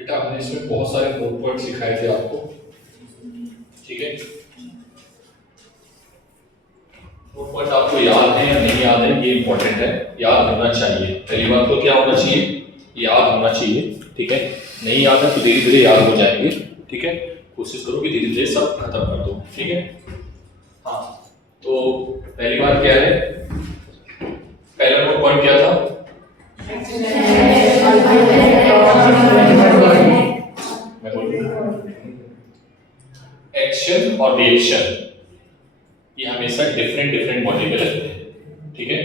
बेटा हमने इसमें बहुत सारे 4 पॉइंट सिखाए थे आपको, ठीक है। 4 पॉइंट आपको याद है या नहीं याद है ये इंपॉर्टेंट है, याद होना चाहिए। पहली बात तो क्या होना चाहिए, याद होना चाहिए, ठीक है। नहीं याद है तो धीरे धीरे याद हो जाएंगे, ठीक है। कोशिश करो कि धीरे धीरे सब खत्म कर दो, ठीक है। हाँ, तो पहली बात क्या है, पहला नोट पॉइंट क्या था, मैं बोलूं एक्शन और रिएक्शन, ये हमेशा डिफरेंट डिफरेंट मॉड्यूल पे लगते हैं, ठीक है।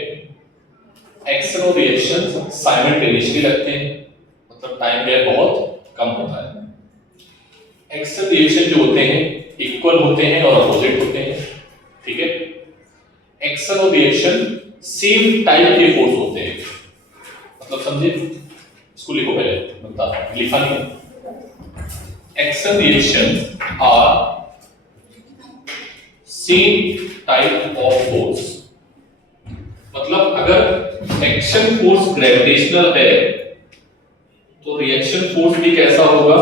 एक्शन और रिएक्शन साइमल्टेनियसली लगते हैं, मतलब टाइम गैप बहुत कम होता है। एक्शन रिएक्शन जो होते हैं इक्वल होते हैं और अपोजिट होते हैं, ठीक है। एक्शन और रिएक्शन सेम टाइप के फोर्स होते हैं, मतलब समझे, इसको लिखो पहले, बता लिखा नहीं। Action reaction are same type of force, मतलब अगर एक्शन फोर्स ग्रेविटेशनल है तो रिएक्शन फोर्स भी कैसा होगा,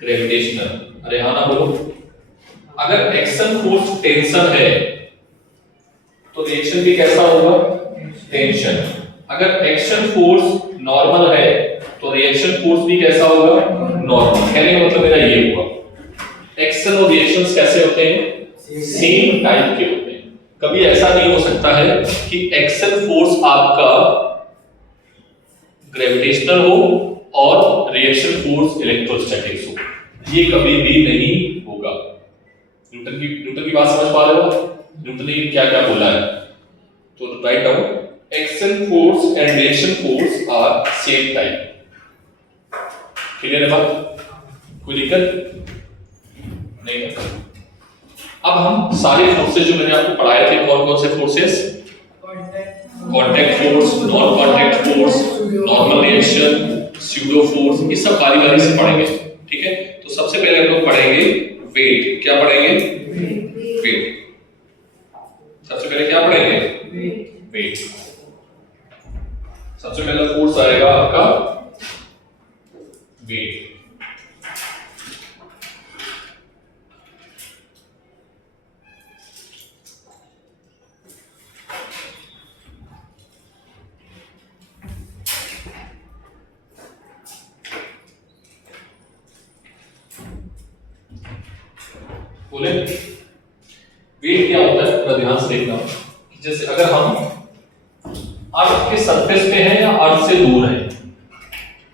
ग्रेविटेशनल। अरे हाँ ना बोलो। अगर एक्शन फोर्स टेंशन है तो रिएक्शन भी कैसा होगा, टेंशन। अगर एक्शन फोर्स नॉर्मल है तो रिएक्शन फोर्स भी कैसा होगा, नॉर्मल। कहने का मतलब मेरा ये हुआ, एक्शन और रिएक्शंस कैसे होते हैं, सेम टाइप के होते हैं। कभी ऐसा नहीं हो सकता है कि एक्शन फोर्स आपका ग्रेविटेशनल हो और रिएक्शन फोर्स इलेक्ट्रोस्टैटिक्स हो, ये कभी भी नहीं होगा। न्यूटन की बात समझ पा रहे हो, न्यूटन ने क्या क्या बोला है, तो write down, action force and reaction force are same type. Clear है बात, कोई दिक्कत नहीं है। अब हम सारे फोर्सेस जो मैंने आपको पढ़ाए थे, कौन कौन से forces, contact force, non contact force, normal reaction, pseudo force, ये सब बारी बारी से पढ़ेंगे, ठीक है। तो सबसे पहले हम लोग पढ़ेंगे वेट। क्या पढ़ेंगे, वेट। सबसे पहले क्या पढ़ेंगे, वेट। सबसे पहला फोर्स आएगा आपका वेट। बोले वेट क्या होता है, थोड़ा ध्यान से देखना। जैसे अगर हम अर्थ के सरफेस पे हैं या अर्थ से दूर हैं,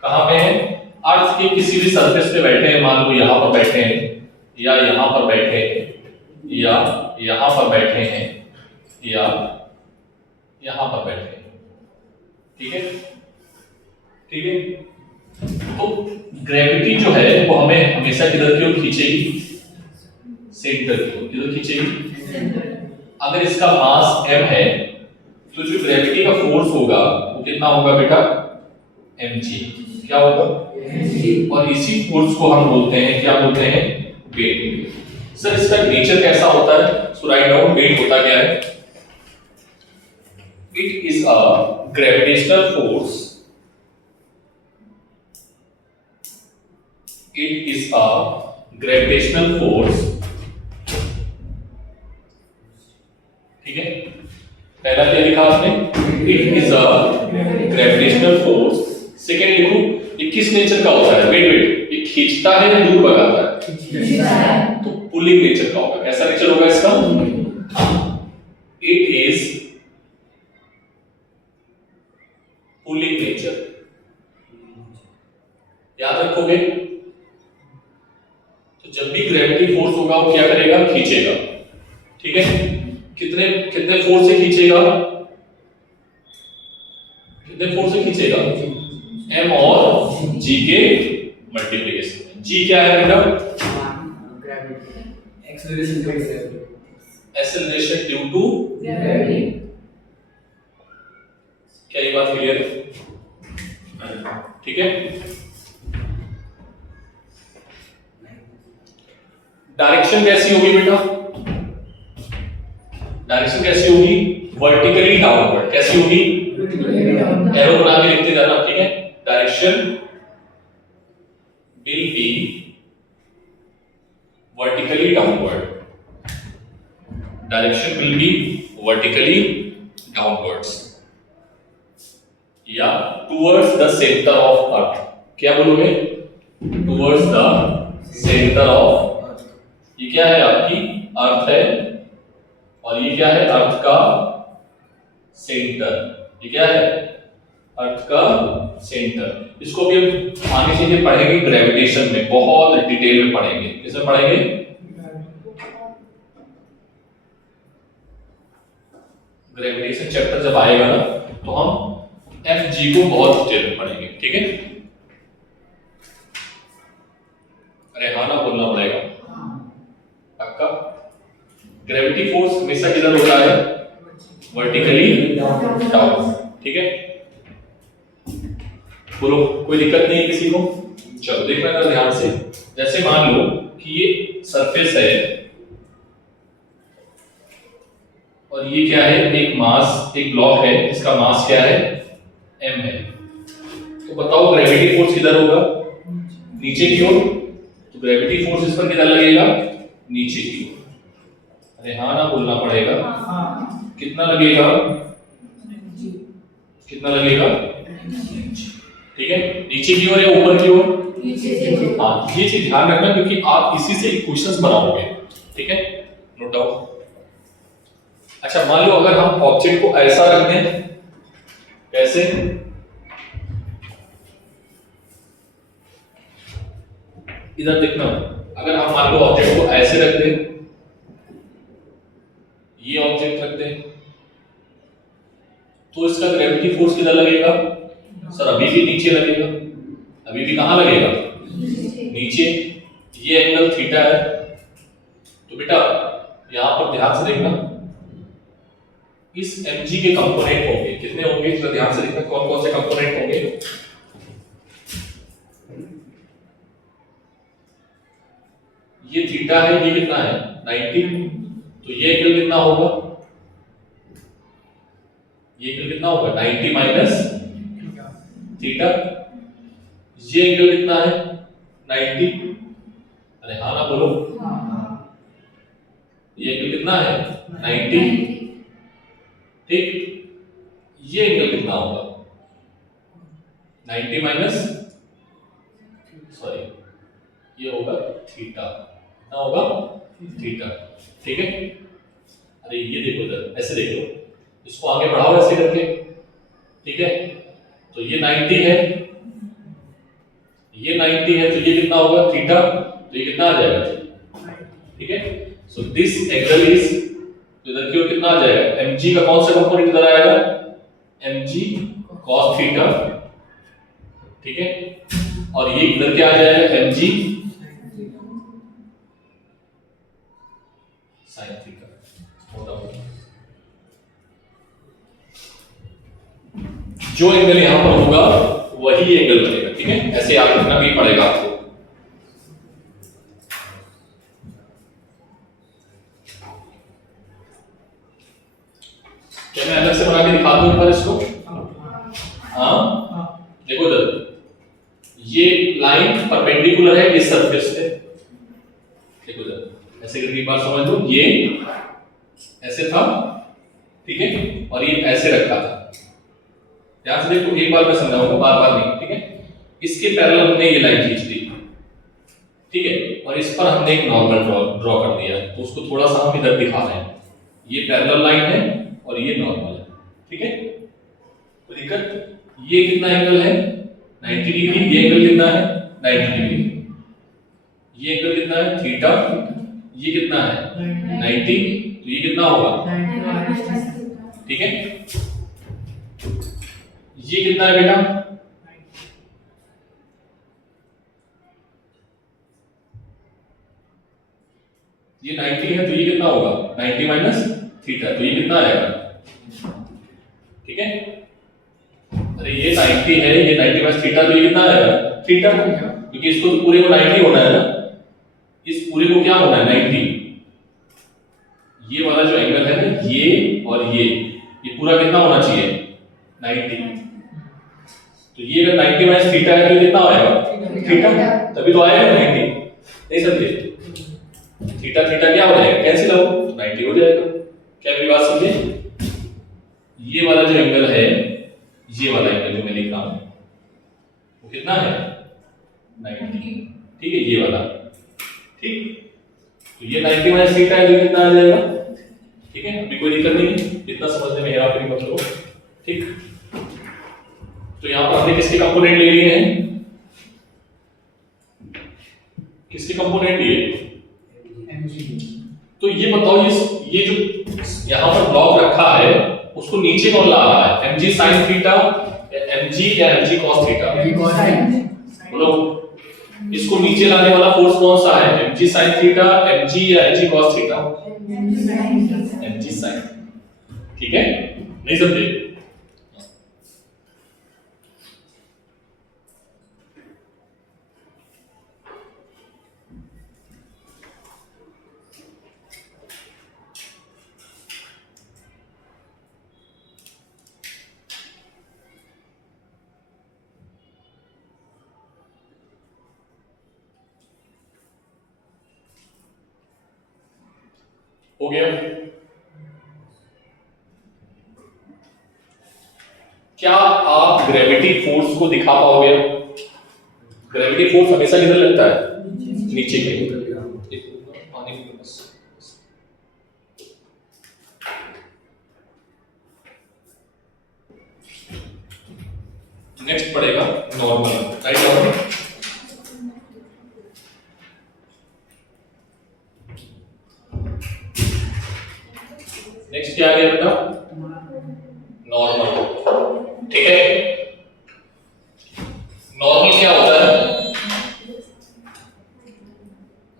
कहां पे हैं, अर्थ के किसी भी सरफेस पे बैठे हैं, मान लो यहां पर बैठे हैं या यहां पर बैठे हैं या यहां पर बैठे हैं या यहां पर बैठे हैं, ठीक है, ठीक है। तो ग्रेविटी जो है वो हमें हमेशा किधर की ओर खींचेगी, सेंटर की ओर। किधर खींचेगी, अगर इसका मास m है तो जो ग्रेविटी का फोर्स होगा वो कितना होगा बेटा, mg। क्या होगा, mg। और इसी फोर्स को हम बोलते हैं, क्या बोलते हैं, वेट। सर इसका नेचर कैसा होता है, सो राइट डाउन, वेट होता क्या है, it is a gravitational force, it is a gravitational force, ठीक है। पहला क्या लिखा आपने, it is a gravitational force. Second लिखो, ये किस नेचर का होता है, वेट वेट, ये खींचता है या दूर भगाता है, तो पुलिंग नेचर का होगा। कैसा नेचर होगा इसका, इट इज पुलिंग नेचर, याद रखोगे। तो जब भी ग्रेविटी फोर्स होगा वो क्या करेगा, खींचेगा, ठीक है। कितने कितने कितने फोर्स से खींचेगा, कितने फोर्स से खींचेगा, m और g के मल्टीप्लिकेशन। g क्या है बेटा, एक्सेलरेशन ड्यू टू ग्रेविटी। क्या ये बात क्लियर है? ठीक है। डायरेक्शन कैसी होगी बेटा, डायरेक्शन कैसी होगी, वर्टिकली डाउनवर्ड। कैसी होगी, एरो बना के लिखते जाना, ठीक है। Direction will be vertically downward, direction will be vertically downwards या towards the centre of earth. क्या बोलोगे, टुवर्ड्स द सेंटर ऑफ। ये क्या है, आपकी अर्थ है और ये क्या है, अर्थ का सेंटर। ये क्या है, अर्थ का सेंटर। इसको भी हम आगे चीजें पढ़ेंगे ग्रेविटेशन में, बहुत डिटेल में पढ़ेंगे। किसमें पढ़ेंगे, ग्रेविटेशन चैप्टर जब आएगा ना तो हम Fg को बहुत डिटेल में पढ़ेंगे, ठीक है। अरे हाँ ना बोलना पड़ेगा पक्का। ग्रेविटी फोर्स हमेशा किधर होता है, वर्टिकली डाउन, ठीक है। बोलो, कोई दिक्कत नहीं है किसी को। चलो देखना जरा ध्यान से। जैसे मान लो कि ये सरफेस है और ये क्या है, एक मास, एक ब्लॉक है जिसका मास क्या है, m है। तो बताओ ग्रेविटी फोर्स किधर होगा, नीचे की ओर। तो ग्रेविटी फोर्स इस पर किधर लगेगा, नीचे की ओर। अरे हाँ ना बोलना पड़ेगा। कितना लगेगा, कितना लगेगा, ठीक है। नीचे की ओर या ऊपर की ओर, हाँ ये चीज ध्यान रखना क्योंकि आप इसी से क्वेश्चंस बनाओगे, ठीक है, नोट डाउन। अच्छा मान लो अगर हम ऑब्जेक्ट को ऐसा रख दें, कैसे, इधर देखना। अगर हम मान लो ऑब्जेक्ट को ऐसे रख दें, ये ऑब्जेक्ट रख दें, तो इसका ग्रेविटी फोर्स किधर लगेगा, सर अभी भी नीचे लगेगा। अभी भी कहां लगेगा, नीचे। ये एंगल थीटा है। तो बेटा यहां पर ध्यान से देखना, इस mg के कंपोनेंट होंगे, कितने होंगे, तो ध्यान से देखना कौन कौन से कंपोनेंट होंगे। ये थीटा है, ये कितना है, 90। तो ये एंगल कितना होगा, ये एंगल कितना होगा, 90 माइनस थीटा। ये एंगल कितना है, 90। अरे हाँ ना बोलो, ये एंगल कितना है, 90, ठीक। ये एंगल कितना होगा, 90 माइनस, सॉरी ये होगा थीटा। कितना होगा, थीटा, ठीक है। अरे ये देखो इधर, ऐसे देख लो, इसको आगे बढ़ाओ ऐसे करके, ठीक है। तो ये 90 है, ये 90 है, तो ये कितना होगा, थीटा। तो ये कितना आ जाएगा, ठीक है। सो दिस एंगल इज, तो इधर की ओर कितना आ जाएगा, mg का कौन सा कंपोनेंट इधर आएगा, mg cos थीटा, ठीक है। और ये इधर क्या आ जाएगा, mg sin थीटा। जो एंगल यहां पर होगा वही एंगल बनेगा, ठीक है। ऐसे याद रखना भी पड़ेगा आपको। क्या मैं अलग से बना के दिखा दूं एक बार इसको, हाँ देखो इधर, ये लाइन परपेंडिकुलर है इस सरफेस पे, देखो इधर ऐसे करके एक बार समझ लो। ये ऐसे था, ठीक है, और ये ऐसे रखा था। ध्यान से देखो, एक बार मैं समझाऊंगा, बार बार नहीं, ठीक है। इसके पैरेलल हमने ये लाइन खींच दी, ठीक है, और इस पर हमने एक नॉर्मल ड्रॉ कर दिया। तो उसको थोड़ा सा हम इधर दिखा रहे हैं, ये पैरेलल लाइन है और ये नॉर्मल है, ठीक है। तो दिक्कत, ये कितना एंगल है, 90 डिग्री। ये एंगल कितना है, 90 डिग्री। ये एंगल कितना है, थीटा। ये कितना है, 90। तो ये कितना होगा, ठीक है, ये कितना है बेटा, ये 90 है, तो ये कितना होगा 90 माइनस थीटा, तो ये कितना आएगा, ठीक है। अरे ये 90 है, ये 90 माइनस थीटा, तो ये कितना आएगा थीटा, क्योंकि इसको तो पूरे को 90 होना है ना, इस पूरे को क्या होना है 90, ये वाला जो एंगल है ना, ये और ये पूरा कितना होना चाहिए 90, तो ये अगर 90 माइनस थीटा है तो ये कितना आएगा थीटा, तभी तो आएगा 90, नहीं समझे, थीटा थीटा क्या हो जाएगा कैंसिल हो, 90 हो जाएगा, क्या मेरी बात समझे। ये वाला जो एंगल है, ये वाला एंगल जो मैं लिख रहा हूं वो कितना है 90, ठीक है, ये वाला, ठीक, तो ये 90 माइनस थीटा है, तो कितना आ जाएगा, ठीक है, अभी कोई दिक्कत नहीं, इतना समझने में हेरा फेरी मत लो, ठीक। तो यहां पर हमने किसके कंपोनेंट ले लिए हैं, किसके कंपोनेंट लिए, तो ये बताओ, ये जो यहां पर ब्लॉक रखा है उसको नीचे कौन ला रहा है, mg sin थीटा, mg या mg cos थीटा, बोलो, इसको नीचे लाने वाला फोर्स कौन सा है, mg sin थीटा, mg या mg cos theta, mg sin, ठीक है, नहीं समझे। हो गया, क्या आप ग्रेविटी फोर्स को दिखा पाओगे, ग्रेविटी फोर्स हमेशा किधर लगता है नीचे के, नेक्स्ट पड़ेगा नॉर्मल, राइट, नेक्स्ट क्या आ गया बेटा नॉर्मल, ठीक है, नॉर्मल क्या होता है,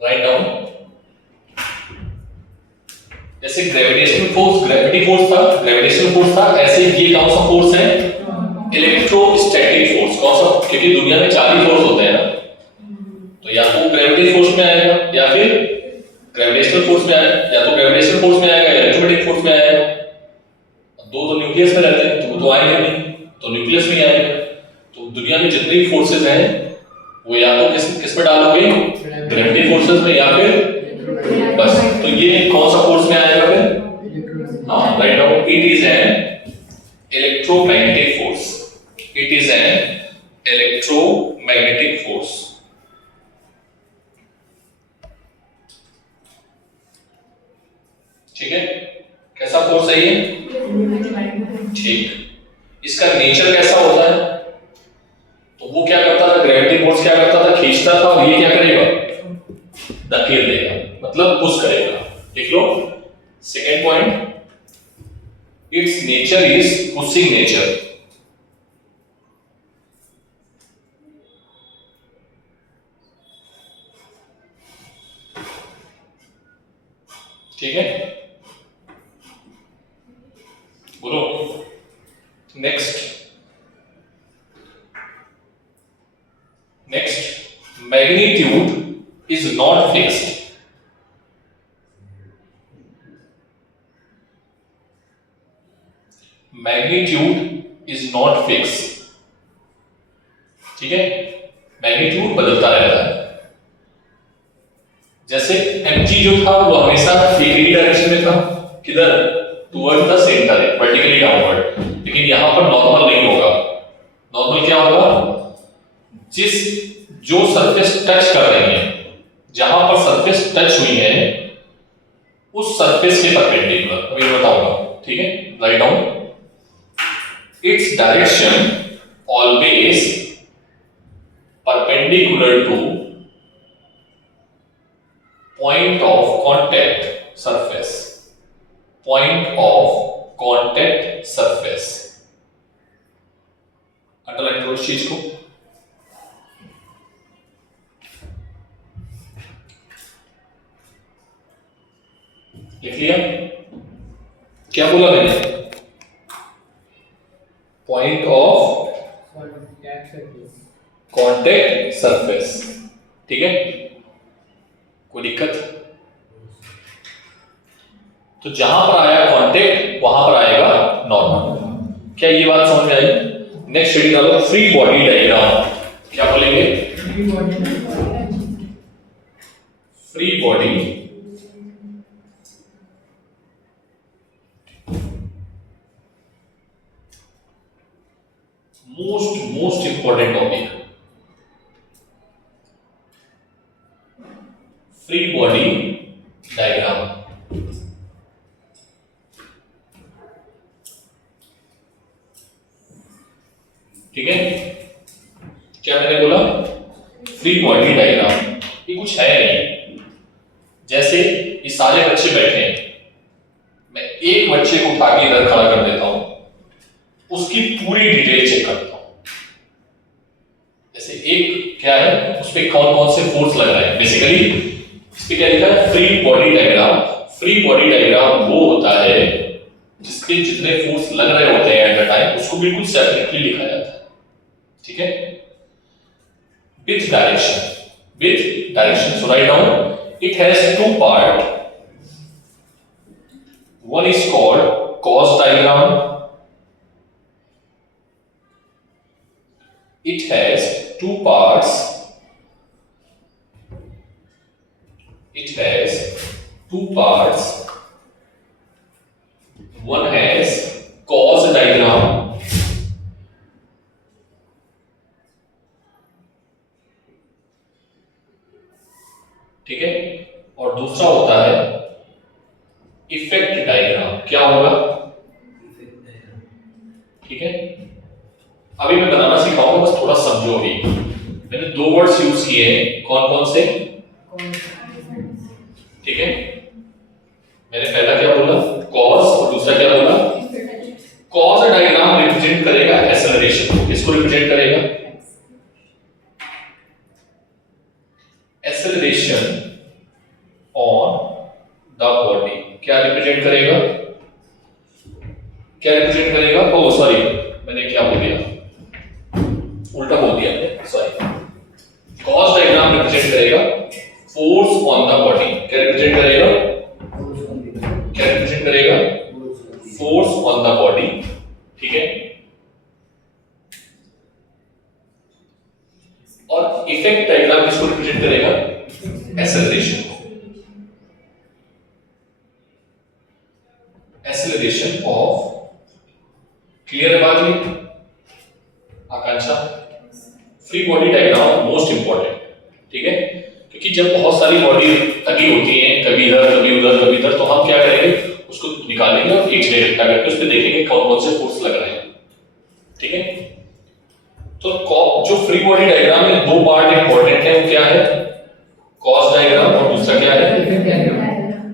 राइट डाउन, जैसे ग्रेविटेशनल फोर्स, ग्रेविटी फोर्स था, ग्रेविटेशनल फोर्स था, ऐसे ये कौन सा फोर्स है, इलेक्ट्रोस्टैटिक फोर्स, कौन सा, क्योंकि दुनिया में 4 ही फोर्स होते हैं ना, तो या तो ग्रेविटी फोर्स में आएगा, या फिर ग्रेविटेशनल फोर्स में आएगा, या तो ग्रेविटेशनल फोर्स में आएगा, इलेक्ट्रोमैग्नेटिक फोर्स में आएगा, दो तो न्यूक्लियस में रहते हैं, तो वो तो आएंगे नहीं, तो न्यूक्लियस में आएगा, तो दुनिया में जितने भी फोर्सेस हैं वो या तो किस में डालोगे, ग्रेविटी फोर्सेस में, या फिर बस, तो ये कौन सा फोर्स में आएगा फिर, हाँ right down, it is an electromagnetic force, it is an electromagnetic force, ठीक है, कैसा फोर्स है ये, ठीक, इसका नेचर कैसा होता है, तो वो क्या करता था, ग्रेविटी फोर्स क्या करता था, खींचता था, और ये क्या करेगा, धकेल देगा, मतलब पुश करेगा, देख लो, second point, it's nature is pushing nature, ठीक है, बोलो next, magnitude is not fixed, magnitude is not fixed, ठीक है, मैग्नीट्यूड बदलता रहता है, जैसे mg जो था वो हमेशा एक ही डायरेक्शन में था, किधर, toward the centre, vertically downward, लेकिन यहां पर नॉर्मल नहीं होगा, नॉर्मल क्या होगा, जो सरफेस टच कर रही है, जहां पर सरफेस टच हुई है उस सरफेस के परपेंडिकुलर, अभी मैं बताऊंगा, ठीक है, write down, its direction always perpendicular two point of contact surface, point of contact surface. Underline करो इस चीज को। लिख लिया? क्या बोला मैंने? Point of contact surface. ठीक है, कोई दिक्कत? तो जहां पर आया कांटेक्ट वहां पर आएगा नॉर्मल। क्या ये बात समझ में आई? नेक्स्ट हेडिंग डालो, फ्री बॉडी डायग्राम। क्या बोलेंगे? Free body most important topic, free body diagram. ठीक है, क्या मैंने बोला? Free body diagram. ये कुछ है नहीं, जैसे ये सारे बच्चे बैठे हैं, मैं एक बच्चे को उठा के इधर खड़ा कर देता हूं, उसकी पूरी डिटेल चेक करता हूं। जैसे एक क्या है, उस पर कौन कौन से फोर्स लग रहे हैं। बेसिकली इस पे क्या लिखा है? Free body diagram. Free body diagram वो होता है जिसके जितने फोर्स लग रहे होते हैं एट द टाइम, उसको बिल्कुल सेपरेटली लिखा जाता है। ठीक है, with direction. So write down, it has two part, one is called cause diagram, it has two parts, one has cos diagram, ठीक है, और दूसरा होता है इफेक्ट डायग्राम। क्या होगा? ठीक है, अभी मैं बनाना सिखाऊंगा, बस थोड़ा समझो। अभी मैंने दो वर्ड्स यूज किए हैं, कौन कौन से? ठीक है, मैंने पहला क्या बोला? कॉस, और दूसरा क्या बोला? कॉस डायग्राम रिप्रेजेंट करेगा एक्सेलरेशन को। किसको रिप्रेजेंट करेगा? Acceleration on the body. क्या रिप्रेजेंट करेगा? ओह सॉरी, मैंने क्या बोल दिया, उल्टा बोल दिया, सॉरी। कॉस डायग्राम रिप्रेजेंट करेगा फोर्स ऑन द बॉडी। क्या रिप्रेजेंट करेगा? Force on the body. ठीक है, और इफेक्ट डायग्राम किसको रिप्रेजेंट करेगा? एक्सेलरेशन को। एक्सेलरेशन ऑफ, क्लियर है बात ये? Akanksha, free body diagram most important. ठीक है, क्योंकि जब बहुत सारी बॉडी लगी होती हैं, कभी इधर कभी उधर कभी इधर, तो हम क्या करेंगे, उसको निकालेंगे और एक जगह इकट्ठा करके उस पर देखेंगे कौन कौन से फोर्स लग रहे हैं। ठीक है, तो जो फ्री बॉडी डायग्राम में दो पार्ट इंपॉर्टेंट है, वो क्या है? कॉस डायग्राम, और दूसरा क्या है?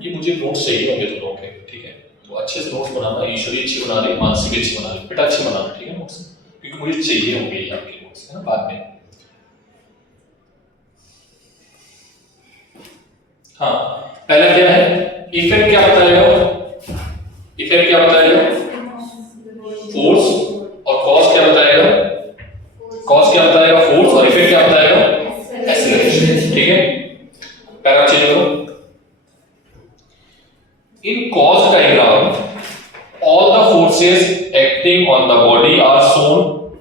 ये मुझे नोट्स चाहिए होंगे दोनों के। ठीक है, तो अच्छे से नोट्स बनाना, ईश्वरी अच्छी बना रही, मानसी अच्छी बना रही, बेटा अच्छी बनाना। ठीक है, नोट्स, क्योंकि मुझे चाहिए होंगे ये आपके नोट्स, है ना, बाद में। हाँ, पहला क्या है? इफेक्ट क्या बताएगा? फोर्स, और कॉस क्या बताएगा? फोर्स, और इफेक्ट क्या बताएगा? एक्सेलरेशन। ठीक है, पैरा चेंज करो। In cause diagram all the forces acting on the body are shown.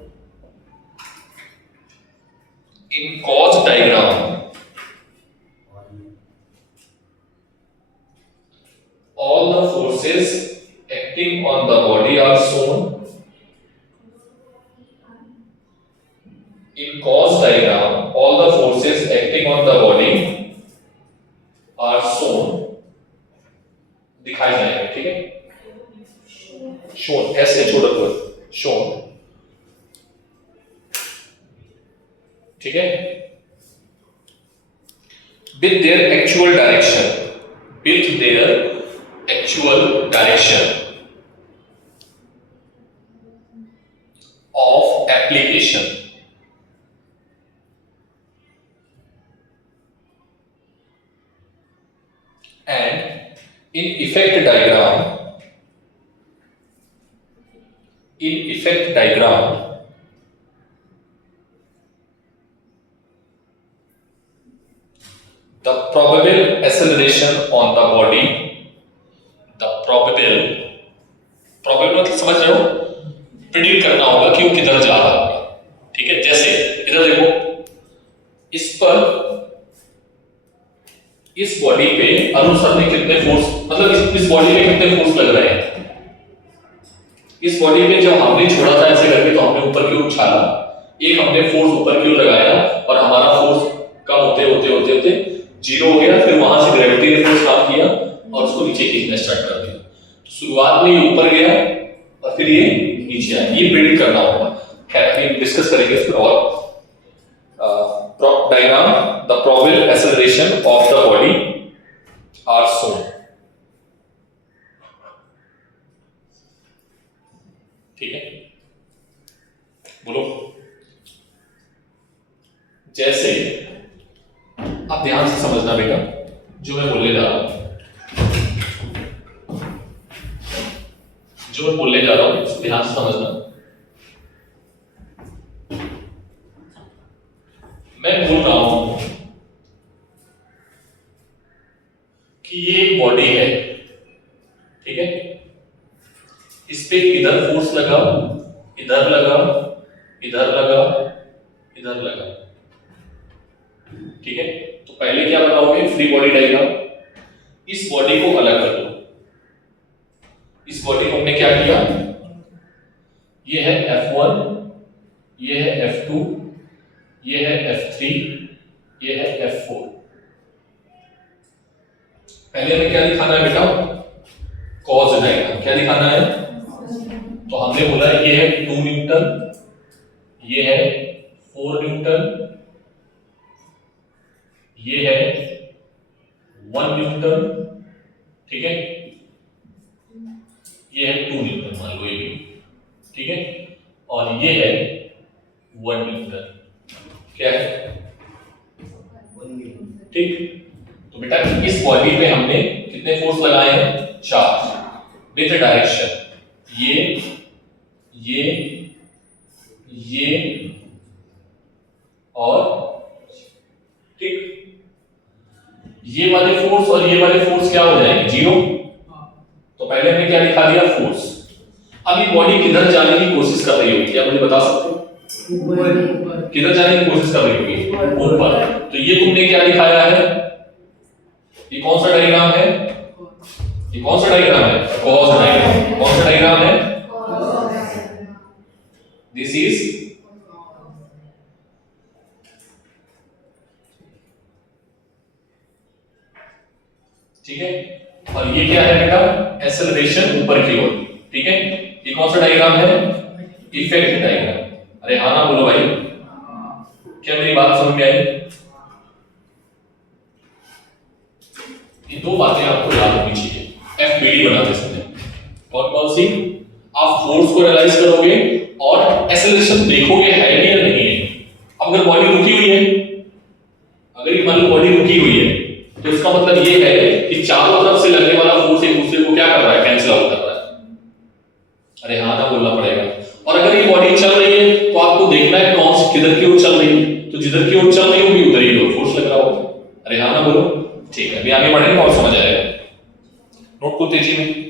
In cos diagram, all the forces acting on the body are shown. In cos diagram, all the forces acting on the body are shown. दिखाए जाएंगे। ठीक है, shown, SHOW, shown। ठीक है, with their actual direction, application. And in effect diagram, the probable acceleration on the body, the probable मतलब समझ रहे हो, प्रिडिक्ट करना होगा कि वो किधर जा रहा होगा। ठीक है, जैसे इधर देखो, इस पर इस बॉडी पे अरुण सर ने कितने फोर्स, मतलब इस बॉडी पे कितने फोर्स लग रहे हैं। इस बॉडी पे जब हमने छोड़ा था ऐसे करके तो हमने ऊपर की ओर उछाला, एक हमने फोर्स ऊपर की ओर लगाया और हमारा फोर्स कम होते होते होते होते जीरो हो गया। फिर वहां से ग्रेविटी ने फोर्स काम किया और उसको नीचे खींचना स्टार्ट कर दिया। तो शुरुआत में ये ऊपर गया और फिर ये नीचे आया। ये प्रिडिक्ट करना होगा। खैर अभी डिस्कस करेंगे इस पर और। Diagram, the probable acceleration of the body are shown. ठीक है, बोलो। जैसे आप ध्यान से समझना बेटा जो मैं बोलने जा रहा हूं, ध्यान से समझना। मैं बोल रहा हूं कि ये एक बॉडी है, ठीक है, इस पे इधर फोर्स लगा, इधर लगा, इधर लगा, इधर लगा। ठीक है, तो पहले क्या बनाओगे, फ्री बॉडी डायग्राम। इस बॉडी को अलग कर दो। इस बॉडी को हमने क्या किया, ये है F1, ये है F2, ये है F3, ये है F4। पहले हमें क्या दिखाना है बेटा, कॉज डायग्राम। क्या दिखाना है, तो हमने बोला ये है 2 न्यूटन, ये है 4 न्यूटन, ये है 1 न्यूटन, ठीक है, ये है 2 न्यूटन मान लो ये भी, ठीक है, और ये है 1 न्यूटन। क्या है, 1 न्यूटन। ठीक, तो बेटा इस बॉडी पे हमने कितने फोर्स लगाए हैं, 4 विद डायरेक्शन, ये और ठीक, ये वाले फोर्स और ये वाले फोर्स क्या हो जाएंगे, 0। तो पहले हमने क्या दिखा दिया, फोर्स। अब ये बॉडी किधर जाने की कोशिश कर रही होगी, क्या मुझे बता सकते हो, किधर जाने की कोशिश कर रही होगी, ऊपर। तो ये तुमने क्या दिखाया है, ये कौन सा डायग्राम है, ये कौन सा डायग्राम है, कॉज डायग्राम। कौन सा डायग्राम है, दिस इज ठीक है, और ये क्या है बेटा, एक्सेलरेशन ऊपर की ओर। ठीक है, ये कौन सा डायग्राम है, इफेक्ट डायग्राम। अरे हाँ ना बोलो भाई, क्या मेरी बात समझ में आई। ये 2 बातें आपको याद होनी चाहिए एफबीडी बनाते समय। कौन कौन सी, आप फोर्स को एनालाइज करोगे और एक्सेलरेशन देखोगे है या नहीं है। अब अगर बॉडी रुकी हुई है, अगर ये मान लो बॉडी रुकी हुई है, तो इसका मतलब ये है कि चारों तरफ से लगने वाला फोर्स एक दूसरे को क्या कर रहा है, कैंसिल आउट कर रहा है। अरे हाँ ना बोलना पड़ेगा। और अगर ये बॉडी चल रही है तो आपको देखना है कौन सी किधर की ओर चल रही है, तो जिधर की ओर चल रही होगी उधर ही फोर्स लग रहा होगा। अरे हाँ ना बोलो, ठीक है, अभी आगे बढ़ेंगे और समझ आएगा। नोट को तेजी में।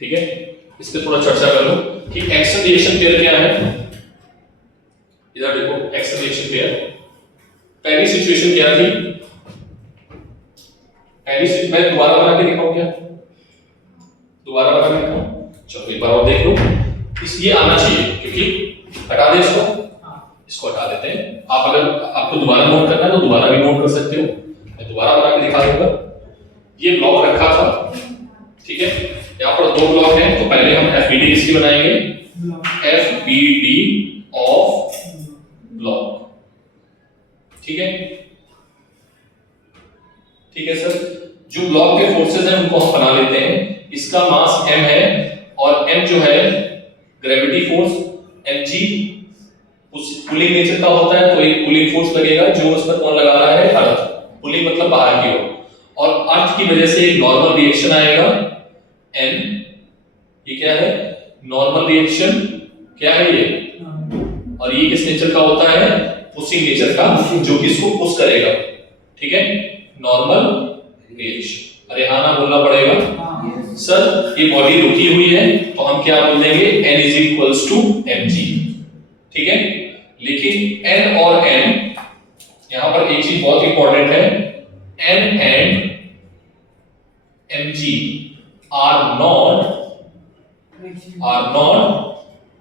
ठीक है, इस पे थोड़ा चर्चा कर लो कि एक्शन रिएक्शन पेयर क्या है। इधर देखो, एक्शन रिएक्शन पेयर पहली सिचुएशन क्या थी, मैं दोबारा बना के दिखाऊं क्या, दोबारा बना के दिखाऊं, चलो एक बार और देख लो। ये आना चाहिए, क्योंकि हटा दे इसको, इसको हटा देते हैं। आप अगर आपको दोबारा नोट करना है तो दोबारा भी नोट कर सकते हो, मैं दोबारा बना के दिखा दूंगा। ये ब्लॉक रखा था, ठीक है, यहाँ पर 2 ब्लॉक हैं, तो पहले हम एफबीडी इसकी बनाएंगे, एफबीडी ऑफ ब्लॉक। ठीक है, ठीक है सर। जो ब्लॉक के फोर्सेस हैं उनको हम बना लेते हैं। इसका मास m है और m जो है ग्रेविटी फोर्स mg उस पुलिंग नेचर का होता है, तो एक पुलिंग फोर्स लगेगा जो उस पर कौन लगा रहा है, अर्थ। पुलिंग मतलब बाहर की ओर, और अर्थ की वजह से एक नॉर्मल रिएक्शन आएगा n। ये क्या है, नॉर्मल रिएक्शन, क्या है ये, और ये किस नेचर का होता है, पुशिंग नेचर का, जो कि इसको पुश करेगा, ठीक है, नॉर्मल रिएक्शन। अरे हाँ ना बोलना पड़ेगा सर। ये बॉडी रुकी हुई है तो हम क्या बोल देंगे, n is equals to mg, ठीक है। लेकिन n और m, यहां पर एक चीज बहुत इंपॉर्टेंट है, n and mg are not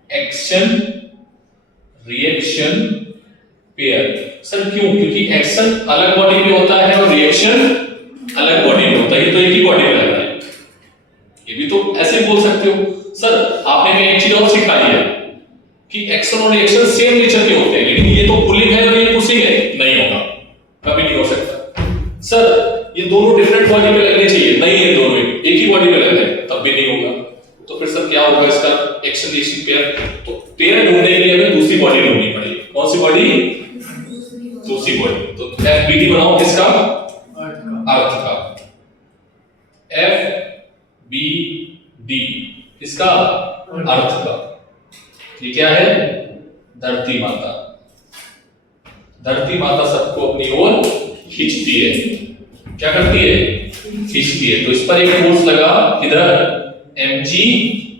action reaction pair. Sir क्यों, क्योंकि एक्शन अलग बॉडी में होता है और रिएक्शन अलग बॉडी में होता है, ये तो एक ही बॉडी में लग रहा है। ये भी तो ऐसे बोल सकते हो सर। आपने मैं एक चीज और सिखाई है कि एक्शन और रिएक्शन सेम नेचर के होते हैं, लेकिन ये तो पुलिंग है और ये पुशिंग है, नहीं होगा, कभी नहीं हो सकता। सर ये दोनों डिफरेंट बॉडी में लगने चाहिए, नहीं है, दोनों एक ही बॉडी में लग रहे हैं, तब भी नहीं होगा। तो फिर सर क्या होगा इसका, एक्शन रिएक्शन पेयर। तो पेयर ढूंढने के लिए हमें दूसरी बॉडी ढूंढनी पड़ेगी। कौन सी बॉडी, दूसरी बॉडी। तो FBD बनाओ किसका, अर्थ का, FBD किसका, अर्थ का। ये क्या है, धरती माता। धरती माता सबको अपनी ओर खींचती है, क्या करती है, खींचती है। तो इस पर एक फोर्स लगा, किधर, mg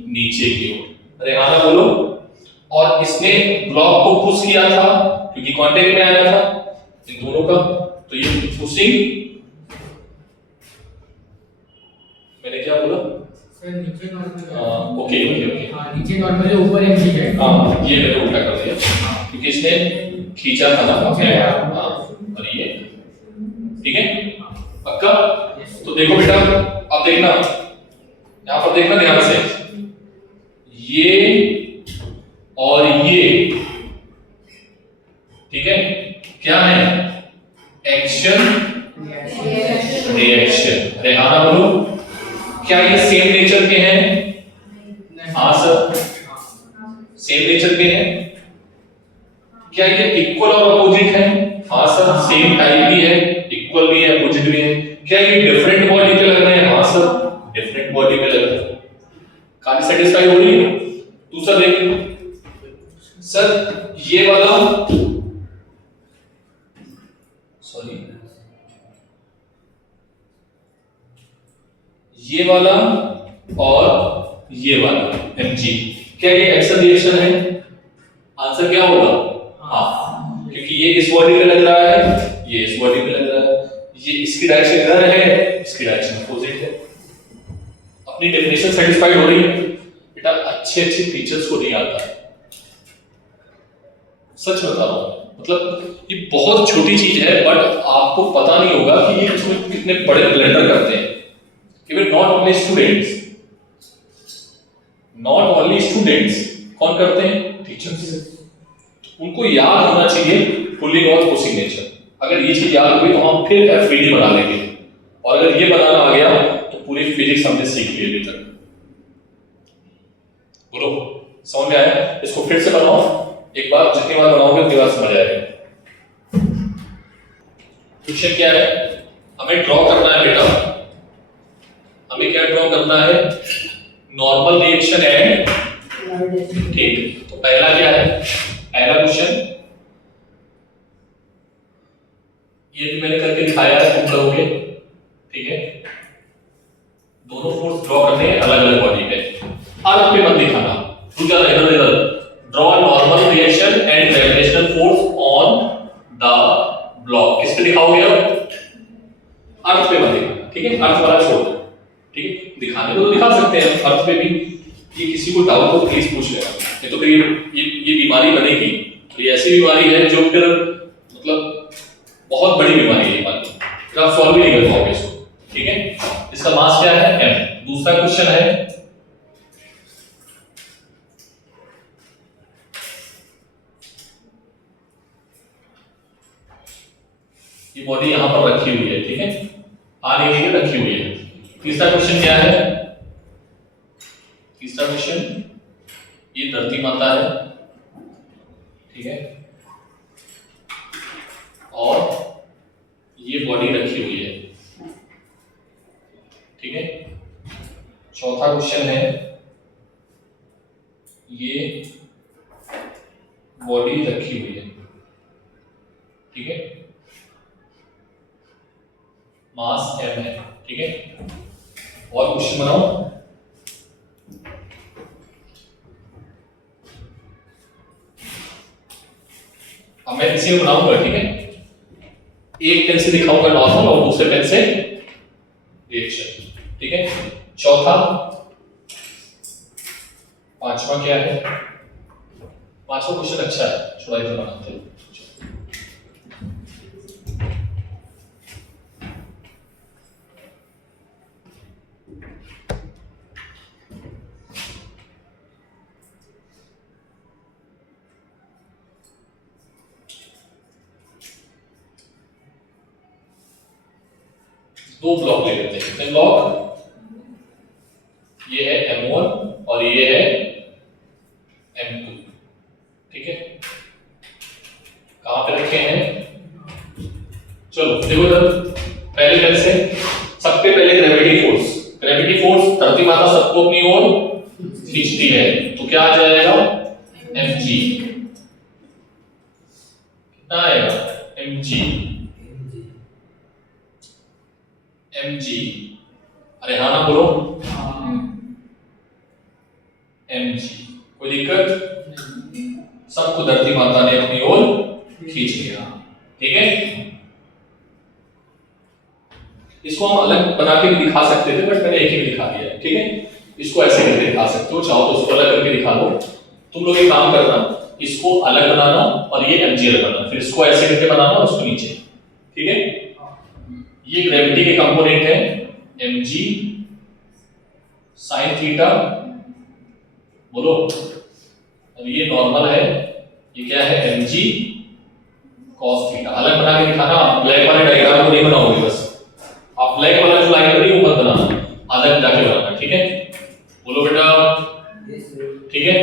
नीचे की ओर। अरे हाँ ना बोलो। और इसने ब्लॉक को पुश किया था क्योंकि कांटेक्ट में आया था इन दोनों का, तो ये पुशिंग, मैंने क्या बोला सर, नीचे नॉर्मल, ओके ओके ओके, हां नीचे नॉर्मल है, ऊपर mg है। हाँ ये मैंने उल्टा कर दिया क्योंकि इसने खींचा था ना, हाँ, और ये, ठीक है, पक्का। तो देखो बेटा, अब देखना, यहां पर देखना ध्यान से, ये और ये, ठीक है, क्या है, एक्शन रिएक्शन। अरे हाँ ना बोलो, क्या ये सेम नेचर के हैं, हाँ सर, सेम नेचर के हैं। क्या ये इक्वल और अपोजिट है, हाँ सर, सेम टाइप भी है, इक्वल भी है, अपोजिट भी है। क्या ये डिफरेंट बॉडी पे लग रहे हैं, हाँ सर, डिफरेंट बॉडी पे लग रहे हैं। कहानी सेटिस्फाई हो रही है। दूसरा देख सर, ये वाला, सॉरी, ये वाला और ये वाला mg, क्या ये एक्शन रिएक्शन है, आंसर क्या होगा, हाँ, क्योंकि ये इस बॉडी पे लग रहा है, ये इस बॉडी पे लग रहा है, ये इसकी डायरेक्शन इधर है, इसकी डायरेक्शन अपोजिट है। अपनी डेफिनेशन सेटिस्फाइड हो रही है बेटा। अच्छे अच्छे टीचर्स को नहीं आता है, सच बता रहा हूं, मतलब ये बहुत छोटी चीज है, बट आपको पता नहीं होगा कि ये इसमें कितने बड़े ब्लंडर करते हैं। Even not only students, not only students, कौन करते हैं, टीचर्स। उनको याद होना चाहिए पुलिंग और पुशिंग नेचर। अगर ये चीज याद हुई तो हम फिर FBD बना लेंगे, और अगर ये बनाना आ गया तो पूरी फिजिक्स हमने सीख ली अभी तक। बोलो समझ में आया। इसको फिर से बनाओ एक बार, जितनी बार बनाओगे उतनी बार समझ आएगा। क्वेश्चन क्या है, हमें ड्रॉ करना है बेटा, हमें क्या ड्रॉ करना है, नॉर्मल रिएक्शन एंड, ठीक। तो पहला क्या है, पहला क्वेश्चन ये भी मैंने करके दिखाया है, तुम करोगे, ठीक है। दोनों फोर्स ड्रॉ करने हैं अलग अलग बॉडी पे, अर्थ पे मत दिखाना, तू क्या इधर इधर draw normal reaction and gravitational force on the block. किस पे दिखाओगे अब, अर्थ पे मत दिखाना, ठीक है, अर्थ वाला छोड़ दो, ठीक है। दिखाने को तो दिखा सकते हैं अर्थ पे भी, ये किसी को डाउट हो तो प्लीज पूछ लेना, नहीं तो फिर ये बीमारी बनेगी। तो ये ऐसी बीमारी है जो फिर मतलब बहुत बड़ी बीमारी है, फिर आप सॉल्व भी नहीं कर पाओगे इसको, ठीक है। इसका मास क्या है, m। दूसरा क्वेश्चन है, ये बॉडी यहां पर रखी हुई है, ठीक है, आ नहीं रही है, रखी हुई है। तीसरा क्वेश्चन क्या है? तीसरा क्वेश्चन, ये धरती माता है, ठीक है, और ये बॉडी रखी हुई है, ठीक है। चौथा क्वेश्चन है, ये बॉडी रखी हुई है, ठीक है, मास m है, ठीक है। और क्वेश्चन बनाओ। अब मैं इसे बनाऊंगा, ठीक है, एक पेन से दिखाऊंगा नॉर्मल और दूसरे पेन से रिएक्शन, ठीक है। चौथा, पांचवा क्या है? पांचवा क्वेश्चन अच्छा है, थोड़ा इधर बनाते हैं। दो ब्लॉक ले लेते हैं, कितने ब्लॉक? ये है M1 और ये है M2, ठीक है। कहां पे रखे हैं? चलो देखो इधर, पहले पहले से सबसे पहले ग्रेविटी फोर्स धरती माता सबको अपनी ओर खींचती है, तो क्या आ जाएगा? mg। कितना आएगा? mg। अरे हाँ ना बोलो, mg। कोई दिक्कत? सबको धरती माता ने अपनी ओर खींच लिया, ठीक है। इसको हम अलग बना के भी दिखा सकते थे, बट मैंने एक ही में दिखा दिया है, ठीक है। इसको ऐसे करके दिखा सकते हो, चाहो तो उसको अलग करके दिखा दो। तुम लोग ये काम करना, इसको अलग बनाना और ये mg अलग बनाना, फिर इसको ऐसे करके बनाना और उसको नीचे, ठीक है। ये ग्रेविटी के कंपोनेंट है mg sin थीटा, बोलो। और ये नॉर्मल है, ये क्या है? mg cos theta. अलग बना के दिखाना, ब्लैक वाले डायग्राम को नहीं बनाओगे, बस आप ब्लैक वाला जो लाइन बनी वो मत बनाना, अलग जाके बनाना, ठीक है। बोलो बेटा, ठीक है।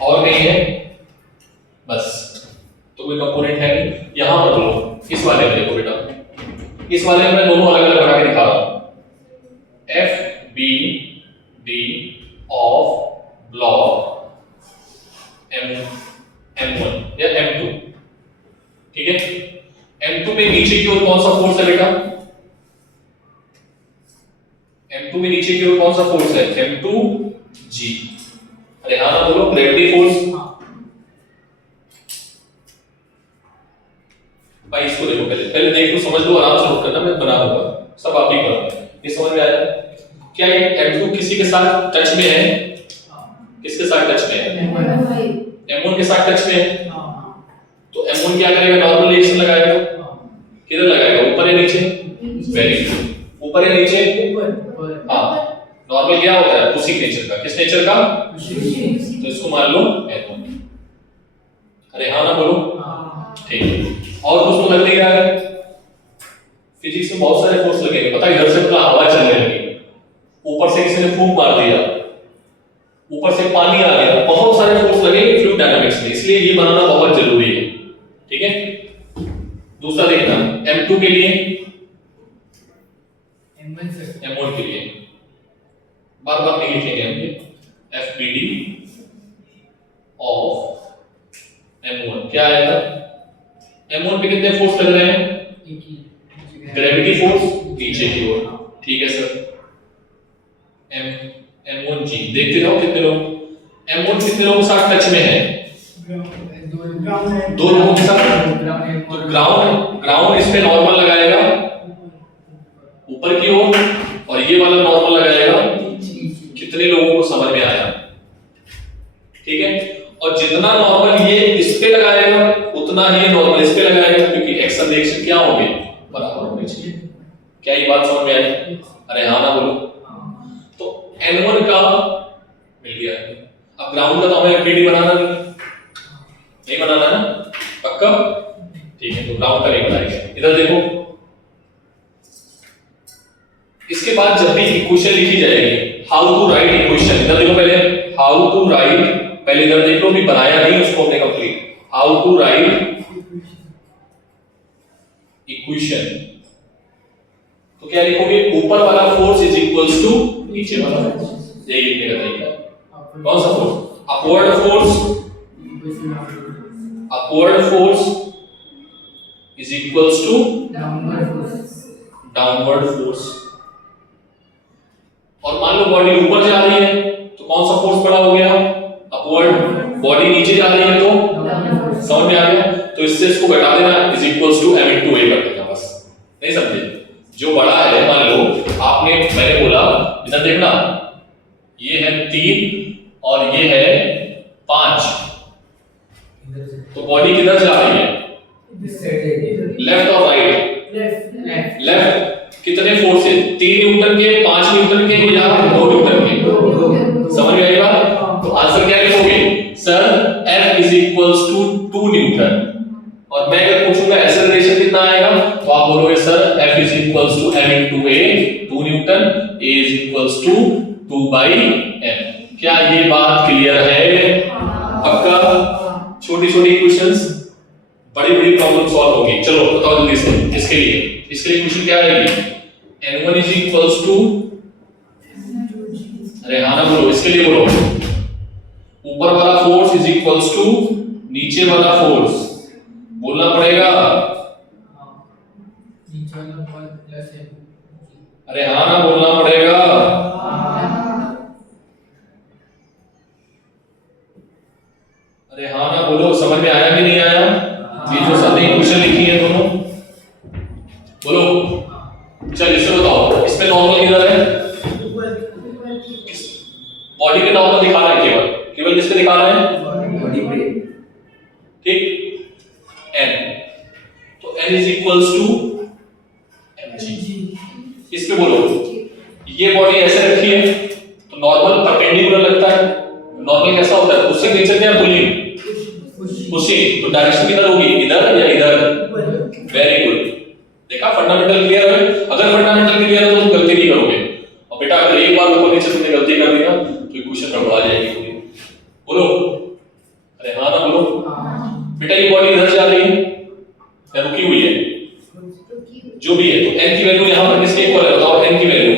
और कहीं है? बस, तो कोई कंपोनेंट है नहीं। यहां पर बोलो, इस वाले में देखो बेटा, इस वाले में मैं दोनों अलग अलग बना के दिखा रहा हूं। F B D of block M1 या M2, ठीक है। M2 में नीचे की ओर कौन सा फोर्स है बेटा? M2 में नीचे की ओर कौन सा फोर्स है? M2G। अरे हाँ ना बोलो, ग्रेविटी फोर्स। भाई इसको देखो, पहले देख लो, समझ लो, आराम से नोट करना, मैं बना दूंगा, सब आप ही करो। ये समझ में आया? क्या ये M2 किसी के साथ टच में है? किसके साथ टच में है? M1 के साथ टच में है। तो M1 क्या करेगा? नॉर्मल रिएक्शन लगाएगा। किधर लगाएगा? ऊपर या नीचे? वेरी गुड, ऊपर या नीचे? ऊपर। हाँ, नॉर्मल क्या होता है? उसी नेचर का। किस नेचर का? तो इसको मान लो N1। अरे हाँ ना बोलो, ठीक है। और कुछ तो लग नहीं रहा है? फिजिक्स में बहुत सारे फोर्स लगेंगे, पता है। इधर से पूरा हवा चलने लगी, ऊपर से किसी ने फूंक मार दिया, ऊपर से पानी आ गया, बहुत सारे फोर्स लगेंगे फ्लूइड डायनामिक्स में, इसलिए ये बनाना बहुत जरूरी है, ठीक है। दूसरा देखना, M2 के लिए, M1 के लिए बार बार नहीं लिखेंगे हम ये। FBD ऑफ M1 क्या आएगा? M1 पे कितने फोर्स लग रहे हैं? ग्रेविटी फोर्स नीचे की ओर, ठीक है सर। M1G देखते रहो, कितने लोग M1 कितने लोगों के साथ टच में है? दो लोगों के साथ। तो ग्राउंड इस पे नॉर्मल लगाएगा ऊपर की ओर, और ये वाला नॉर्मल लगाएगा। कितने लोगों को समझ में आया? ठीक है। और जितना नॉर्मल ये इस पे लगाएगा उतना ही नॉर्मल इस पे लगाएगा, क्योंकि एक्शन रिएक्शन क्या होंगे? बराबर होने चाहिए। क्या ये बात समझ में आई? अरे हाँ ना बोलो। तो N1 का मिल गया। अब ग्राउंड का तो हमें FBD बनाना नहीं बनाना ना, पक्का? ठीक है, तो ग्राउंड का नहीं बनाएंगे। इधर देखो, बाद जब भी इक्वेशन लिखी जाएगी, हाउ टू राइट इक्वेशन, इधर देखो पहले, हाउ टू राइट, पहले इधर देख लो, भी बनाया नहीं उसको हमने complete, how to write equation. तो क्या लिखोगे, ऊपर वाला फोर्स इज इक्वल्स टू नीचे वाला फोर्स, यही लिखने का तरीका है। कौन सा force, upward force, upward force is equals to downward force. और मान लो बॉडी ऊपर जा रही है तो कौन सा फोर्स बड़ा हो गया, अपवर्ड, बॉडी नीचे जा रही है तो समझ में आ गया। तो इससे इसको घटा देना, is equals to m into a कर देना, बस। नहीं समझे, जो बड़ा है, मान लो आपने, मैंने बोला इधर देखना, ये है 3 और ये है 5, तो बॉडी किधर जा रही है, लेफ्ट और राइट, लेफ्ट। कितने फोर्स है, 3 न्यूटन के, 5 न्यूटन के या 2 न्यूटन के, समझ में आई बात। तो आंसर क्या लिखोगे, sir F is equals to 2 newton. और मैं अगर पूछूंगा एक्सेलरेशन कितना आएगा, तो आप बोलोगे sir F is equals to m into a, 2 newton, a is equals to 2 by m। क्या ये बात क्लियर है, पक्का। छोटी छोटी क्वेश्चंस, बड़ी बड़ी प्रॉब्लम सॉल्व होगी। चलो बताओ जल्दी से, इसके लिए क्वेश्चन क्या आएगी, n1 इज इक्वल्स टू, अरे हाँ ना बोलो, इसके लिए बोलो, ऊपर वाला फोर्स इज इक्वल्स टू नीचे वाला फोर्स, बोलना पड़ेगा। अरे हाँ ना बोलना पड़ेगा। अरे हाँ ना बोलो, समझ में आया कि नहीं आया, ये जो सारी क्वेश्चन लिखी है दोनों, बोलो। चल इसे बताओ, इसमें नॉर्मल किधर है, बॉडी पे नॉर्मल दिखा रहा है, केवल किस पे दिखा रहा है, बॉडी पे, ठीक। n, तो n is equals to mg। इस पे बोलो, ये बॉडी ऐसे रखी है तो नॉर्मल परपेंडिकुलर लगता है, नॉर्मल कैसा होता है, उससे नेचर क्या, पुलिंग, पुशिंग। तो डायरेक्शन किधर होगी, इधर या इधर, वेरी गुड। देखा, फंडामेंटल क्लियर है। अगर फंडामेंटल क्लियर है तो तुम गलती नहीं करोगे। और बेटा अगर एक बार ऊपर नीचे तुमने गलती कर दिया तो इक्वेशन गड़बड़ा जाएगी पूरी। बोलो, अरे हाँ ना बोलो। बेटा ये बॉडी इधर जा रही है या रुकी हुई है, जो भी है, तो n की वैल्यू यहां पर किसके इक्वल है, बताओ n की वैल्यू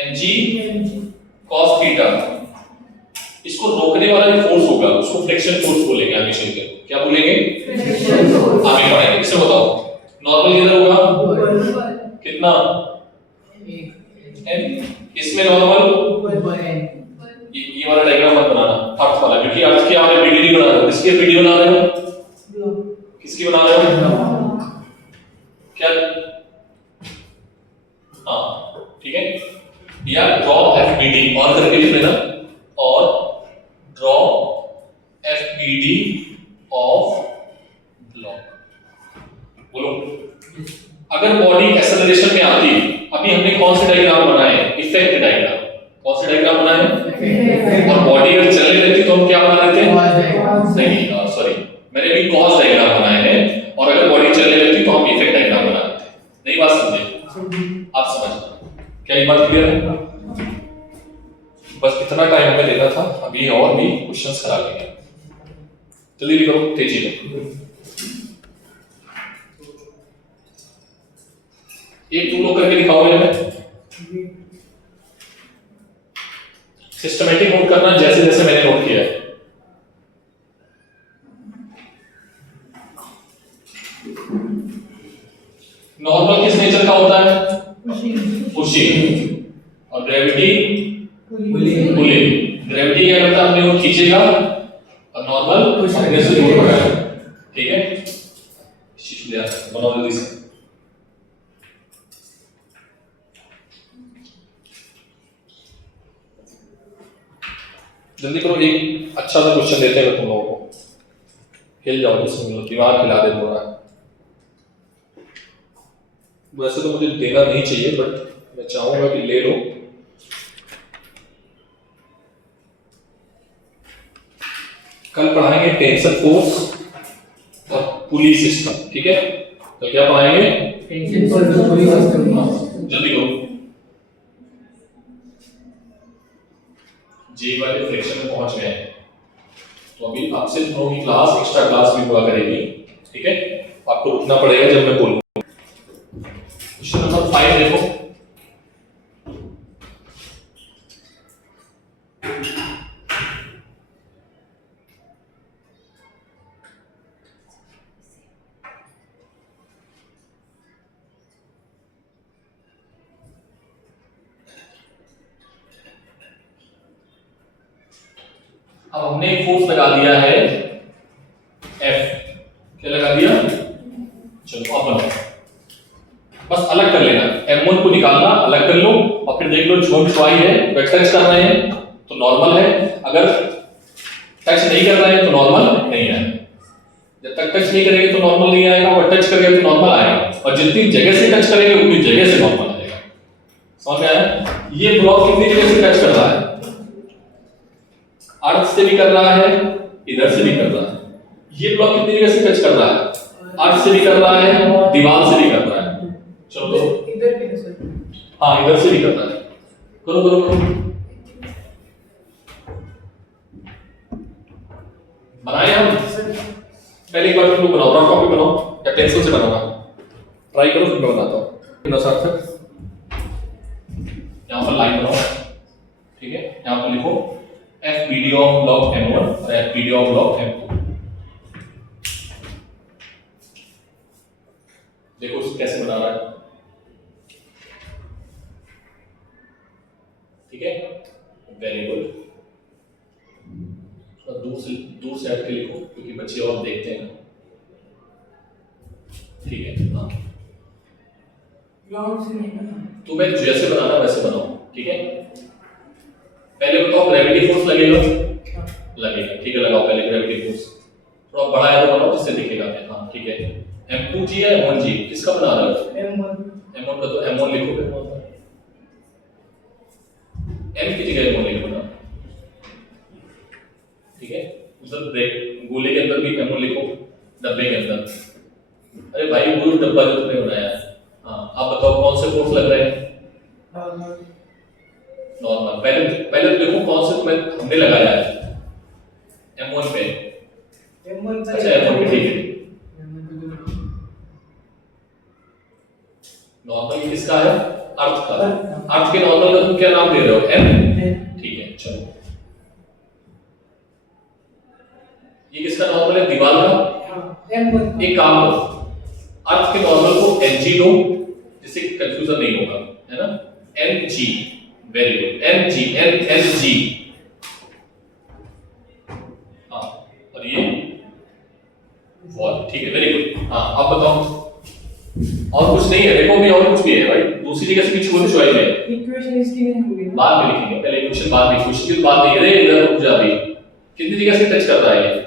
mg cos थीटा। इसको रोकने वाला जो फोर्स होगा उसको फ्रिक्शन फोर्स बोलेंगे हमेशा। क्या बोलेंगे, फ्रिक्शन फोर्स। आगे पढ़ेंगे। इसे बताओ, नॉर्मल किधर होगा, कितना, n, इसमें नॉर्मल, ये वाला डायग्राम मत बनाना, अर्थ वाला, क्योंकि अर्थ की आपने बीडी नहीं बना रहे हो। किसकी बीडी बना रहे हो, किसकी बना रहे हो, क्या, हाँ ठीक है, या ड्रॉ FBD और करके लिख लेना, और ड्रॉ FBD ऑफ ब्लॉक। बोलो, अगर बॉडी एक्सेलरेशन में आती, अभी हमने कौन से डायग्राम बनाए, इफेक्ट डायग्राम। कौन से डायग्राम बनाए, और बॉडी अगर चलने लगती तो हम क्या बना लेते हैं, नहीं सॉरी, मैंने अभी कॉज डायग्राम बनाए हैं, और अगर बॉडी चलने लगती तो हम इफेक्ट डायग्राम बना लेते हैं। नहीं बात समझे, आप समझ, क्या ये बात क्लियर है। बस इतना टाइम हमें देना था, अभी और भी क्वेश्चंस करा लेंगे। जल्दी करो, तेजी में, एक तुम लोग करके दिखाओगे हमें। सिस्टमैटिक नोट करना, जैसे जैसे मैंने नोट किया है। नॉर्मल किस नेचर का होता है, पुशिंग, और ग्रेविटी पुलिंग। ग्रेविटी क्या करता है, अपने को खींचेगा, और नॉर्मल अपने से दूर भगाएगा। ठीक है, बनाओ जल्दी से। जल्दी करो, एक अच्छा सा क्वेश्चन देते हैं तुम लोगों को, हिल जाओ, जिसमें दिमाग हिला दे थोड़ा। वैसे तो मुझे देना नहीं चाहिए, बट मैं चाहूंगा कि ले लो। कल पढ़ाएंगे टेंशन फोर्स और पुली सिस्टम। ठीक है, तो क्या पढ़ाएंगे, टेंशन फोर्स और पुली सिस्टम। जल्दी करो। जे वाले फ्रैक्शन में पहुंच गए हैं। तो अभी आपसे दोनों की क्लास एक्स्ट्रा क्लास भी हुआ करेगी, ठीक है? आपको रुकना पड़ेगा जब मैं बोलूँ। क्वेश्चन नंबर 5 देखो। अब हमने एक फोर्स लगा दिया है F, क्या लगा दिया? चलो अब बनाओ, बस अलग कर लेना, M1 को निकालना, अलग कर लो और फिर देख लो जोन चुआई है, वह टच कर रहे हैं तो नॉर्मल है, अगर टच नहीं कर रहे हैं तो नॉर्मल नहीं है। जब तक टच नहीं करेंगे तो नॉर्मल नहीं आएगा, और टच करेंगे तो नॉर्मल आएगा, और जितनी जगह से टच करेंगे उतनी जगह से नॉर्मल आएगा। समझ में आया? ये ब्लॉक कितनी जगह से टच कर रहा है? अर्थ से भी कर रहा है, इधर से भी कर रहा है। ये ब्लॉक कितनी जगह से टच कर रहा है? अर्थ से भी कर रहा है, दीवार से भी कर रहा है। चलो करो, इधर भी है सर। हाँ इधर से भी कर रहा है, करो करो करो। बनाए हम? पहले एक बार तुम लोग बनाओ, रफ कॉपी बनाओ या पेंसिल से बनाओ, ट्राई करो, फिर मैं बनाता हूँ। सार्थक यहाँ पर लाइन बनाओ, ठीक है? यहाँ पर लिखो F BD of log M1 और F BD of log M2। देखो कैसे बना रहा है, ठीक है? Very good. दूर से हट के लिखो क्योंकि बच्चे और देखते हैं, ठीक है? हाँ ग्राउंड से नहीं बना, तुम्हें जैसे बनाना वैसे बनाओ, ठीक है? पहले बताओ ग्रेविटी फोर्स लगेगा, लगेगा, ठीक है? लगाओ पहले ग्रेविटी फोर्स, थोड़ा बड़ा है तो बनाओ जिससे दिखेगा। हाँ ठीक है। M2G है M1G, किसका बना रहा है? M1 का, तो M1 लिखो फिर वहां पर, M की जगह M1 लिखो ना, ठीक है? उधर ब्रेक गोले के अंदर भी M1 लिखो, डब्बे के अंदर। अरे भाई वो डब्बा जो तुमने बनाया है, हाँ आप बताओ कौन से फोर्स लग रहे हैं? नॉर्मल। पहले देखो कौन से तुम्हें हमने लगाया है M1 पे। अच्छा M1 पे, ठीक है। नॉर्मल किसका है? अर्थ का। अर्थ के नॉर्मल का तुम क्या नाम दे रहे हो? M, ठीक है। चलो ये किसका नॉर्मल है? दीवार का। एक काम करो, अर्थ के नॉर्मल को Ng लो जिससे कंफ्यूजन नहीं होगा, है ना? Ng, वेरी गुड, Ng, हाँ, और ये वॉल, ठीक है, वेरी गुड। हाँ अब बताओ, और कुछ नहीं है? देखो भी और कुछ भी है भाई, दूसरी जगह से भी छोड़ चुआई है। इक्वेशन इसकी नहीं होगी, बाद में लिखेंगे, पहले इक्वेशन बाद में, क्वेश्चन की बात नहीं है। इधर रुक जा, अभी कितनी जगह से टच कर रहा है?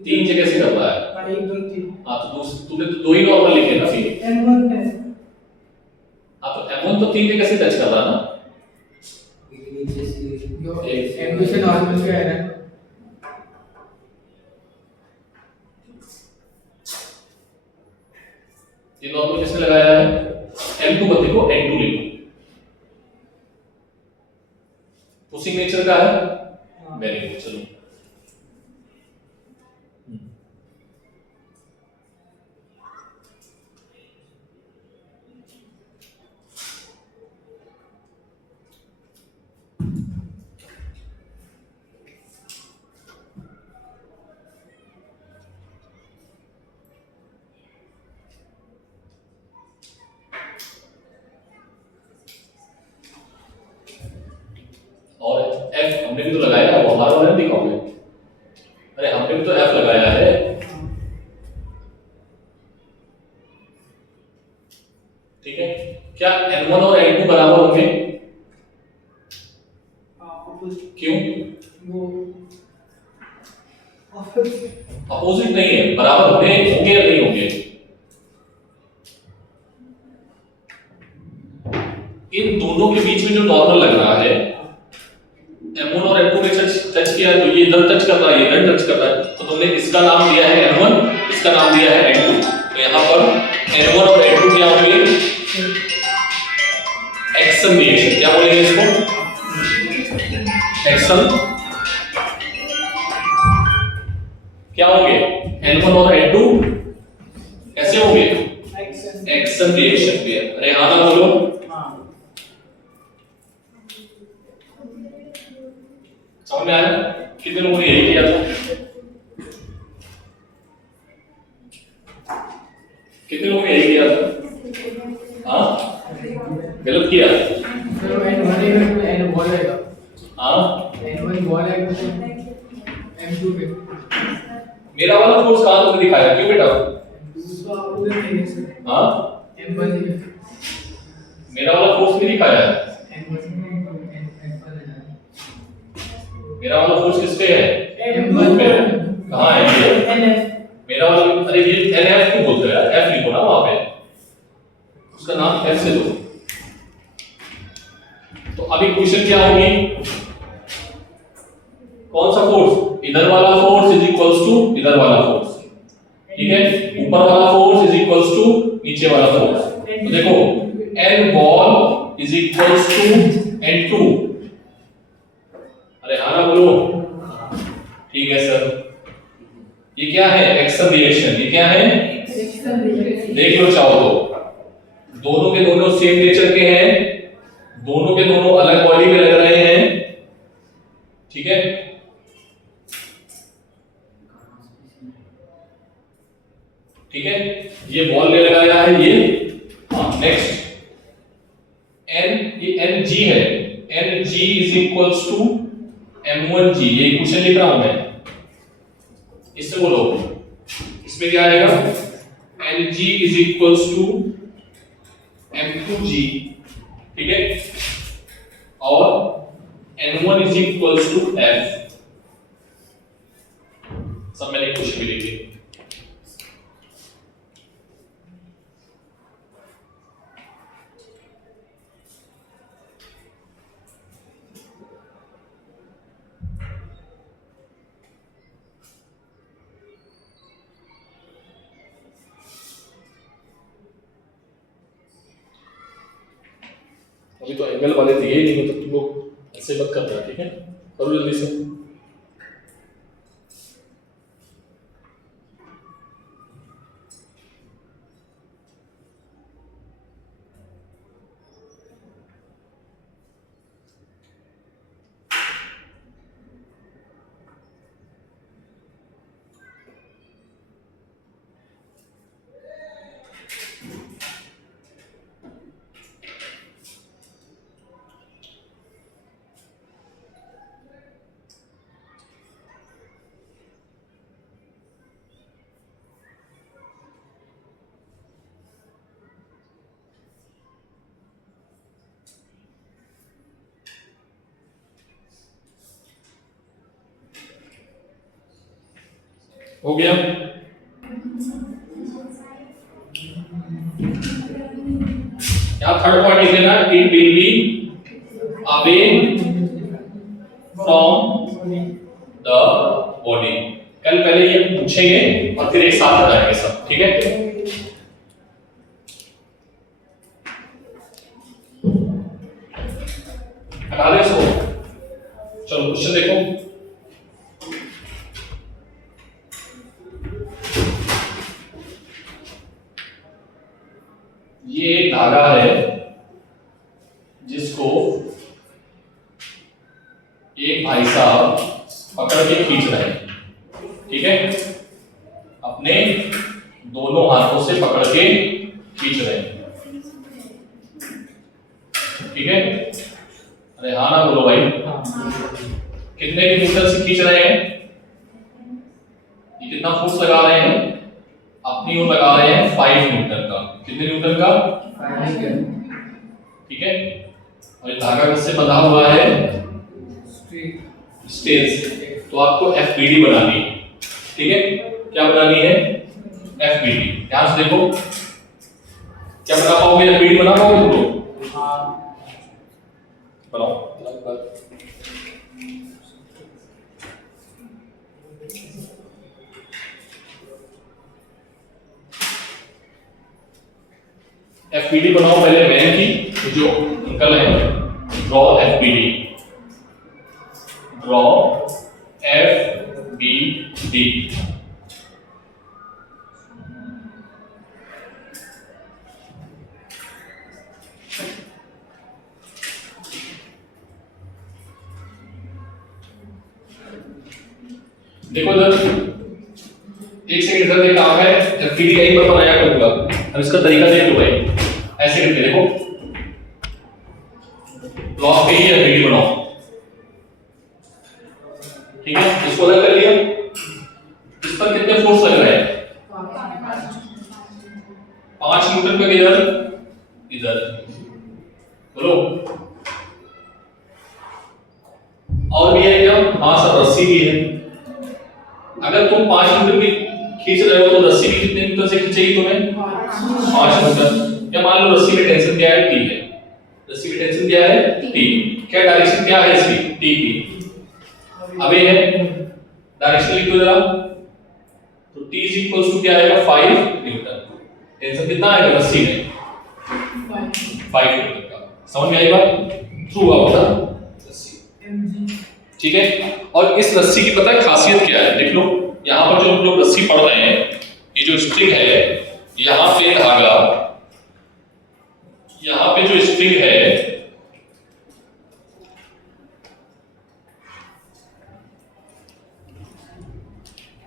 3 जगह से कर रहा है। 1 2 3। हाँ तो तुमने तो 2 ही नॉर्मल लिखे ना फिर। M1 है, हाँ तो M1 तो 3 जगह से टच कर रहा ना, M2 से नॉर्मल क्या है ना? ये नॉर्मल किसने लगाया है? M2 मत लिखो, N2 लिखो, उसी नेचर का है। वेरी गुड, चलो और F हमने भी तो लगाया है, वो हमारा वाला दिखाओगे? अरे हमने भी तो F लगाया है, ठीक है? क्या N1 और N2 बराबर होंगे? क्यों? वो अपोजिट नहीं है, बराबर होंगे या नहीं होंगे? इन दोनों के बीच में जो नॉर्मल लग रहा है, M1 और M2 ने टच किया है तो ये इधर टच कर रहा है, ये इधर टच कर रहा है, तो तुमने इसका नाम दिया है M1, इसका नाम दिया है N2। तो यहाँ पर N1 और N2 क्या होंगे? एक्शन रिएक्शन, क्या बोलेंगे इसको? क्या होंगे? N1 और N2 कैसे होंगे? Action reaction pair. अरे हाँ ना बोलो। समझ में आया? कितने लोगों ने यही किया था? कितने लोगों ने यही किया था? हाँ, गलत किया। हाँ, मेरा वाला फोर्स कहाँ तुमने दिखाया? क्यों बेटा? हाँ, मेरा वाला फोर्स नहीं दिखाया है। मेरा वाला फोर्स किस पे है? M2 पे। कहाँ है ये? मेरा वाला, अरे ये NF क्यों बोलते हैं? F लिखो ना वहां पे, उसका नाम F से दो। तो अभी क्वेश्चन क्या होगी? कौन सा फोर्स? इधर वाला फोर्स इज इक्वल्स टू इधर वाला फोर्स, ठीक है? ऊपर वाला फोर्स इज इक्वल्स टू नीचे वाला फोर्स। तो देखो N ball is equals to N2। अरे हाँ ना बोलो। ठीक है सर। ये क्या है? Action reaction. ये क्या है? देख लो चाहो तो। दोनों के दोनों सेम नेचर के हैं, दोनों के दोनों अलग बॉडी में लग रहे हैं, ठीक है? ठीक है, ये बॉल ले लगाया है ये। हाँ, नेक्स्ट N, ये Ng है। Ng is equals to M1G। ये क्वेश्चन लिख रहा हूं मैं, इससे बोलो। इसमें क्या आएगा? Ng is equals to M2G, ठीक है? और N1 is equals to F। सब मैंने क्वेश्चन भी लिखे। अभी तो एंगल वाले दिए ही नहीं, तो तुम लोग ऐसे मत करना, ठीक है? करो जल्दी से। हो गया? यहाँ थर्ड पॉइंट लिख लेना, it will be away from the body. कल पहले ये पूछेंगे और फिर एक साथ बताएंगे सब, ठीक है? हटा दे इसको। चलो क्वेश्चन देखो। ये एक धागा है जिसको एक भाई साहब पकड़ के खींच रहे हैं, ठीक है? अपने दोनों हाथों से पकड़ के खींच रहे हैं, ठीक है? अरे हाँ ना बोलो भाई। कितने न्यूटन से खींच रहे हैं? ये कितना फोर्स लगा रहे हैं? अपनी ओर लगा रहे हैं 5 न्यूटन का। कितने न्यूटन का? 5, ठीक है? और ये धागा किससे बंधा हुआ है? स्टेन से। तो आपको FBD बनानी है, ठीक है? क्या बनानी है? FBD। ध्यान से देखो, क्या बना पाओगे? FBD बना पाओगे तुम लोग? बनाओ। FBD बनाओ पहले मैन की, जो अंकल है। ड्रॉ FBD, ड्रॉ FBD, देखो इधर, एक सेकंड इधर देखा है, जब पीडी यहीं पर बनाया करूंगा। अब इसका तरीका देख लो भाई, ऐसे करके देखो, ब्लॉक पे ही पीडी बनाओ, ठीक है। इसको अलग कर लिया, इस पर कितने फोर्स लग रहे हैं? 5 न्यूटन का किधर? इधर, बोलो। और भी है क्या? हाँ सर, रस्सी भी है। अगर तुम 5 न्यूटन की खींच रहे हो तो रस्सी भी कितने न्यूटन से खींचेगी तुम्हें? 5 न्यूटन। या मान लो रस्सी में टेंशन क्या है? T है। रस्सी में टेंशन क्या है? T। क्या डायरेक्शन क्या है इसकी? T की। अब ये है डायरेक्शन लिख दो जरा, तो T इज इक्वल टू क्या आएगा? 5 न्यूटन। टेंशन कितना आएगा रस्सी में? 5 न्यूटन का। समझ में आई बात? थ्रू आउट द रस्सी, ठीक है। और इस रस्सी की पता है खासियत क्या है? देख लो, यहाँ पर जो हम लोग रस्सी पढ़ रहे हैं, ये जो स्ट्रिंग है, यहाँ पे धागा, यहाँ पे जो स्ट्रिंग है,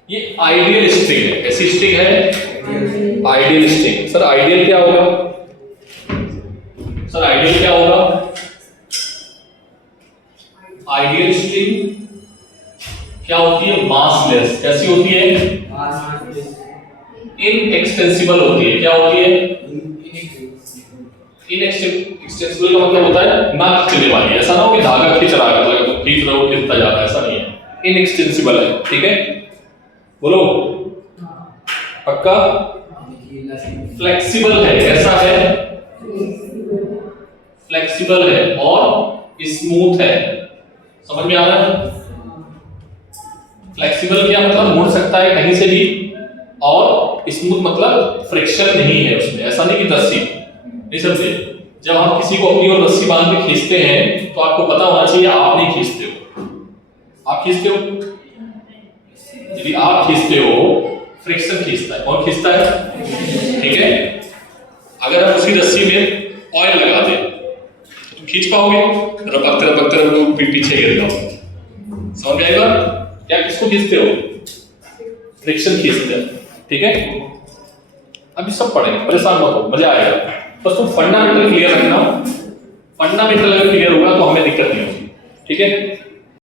ये आइडियल स्ट्रिंग है। कैसी स्ट्रिंग है? Ideal string. सर आइडियल क्या होगा? सर आइडियल क्या होगा? आइडियल स्ट्रिंग क्या होती है? मासलेस। कैसी होती है? इनएक्सटेंसिबल होती है। क्या होती है? इनएक्सटेंसिबल का मतलब होता है ना खींचने वाली। ऐसा ना हो कि धागा खींच रहा है, मतलब तो खींच रहे हो खींचता जा रहा है, ऐसा नहीं है। इनएक्सटेंसिबल है, ठीक है। बोलो पक्का? फ्लेक्सिबल है। कैसा है? फ्लेक्सिबल है और स्मूथ है। समझ में आ रहा है? फ्लेक्सिबल क्या मतलब? मुड़ सकता है कहीं से भी, और स्मूथ मतलब फ्रिक्शन नहीं है उसमें। ऐसा नहीं कि रस्सी, नहीं समझे? जब हम किसी को अपनी ओर रस्सी बांध के खींचते हैं तो आपको पता होना चाहिए आप नहीं खींचते हो। आप खींचते हो? यदि आप खींचते हो, फ्रिक्शन खींचता है। कौन खींचता है? ठीक है। अगर हम उसी रस्सी में ऑयल लगा दें तो तुम खींच पाओगे? रपकते रपकते पीछे गिर जाओ। समझ में आएगा? क्या किसको खींचते हो? फ्रिक्शन खींचते हैं, ठीक है। अभी सब पढ़ेंगे, परेशान मत हो, मजा आएगा। बस तुम फंडामेंटल क्लियर रखना। फंडामेंटल अगर क्लियर होगा तो हमें दिक्कत नहीं होगी, ठीक है।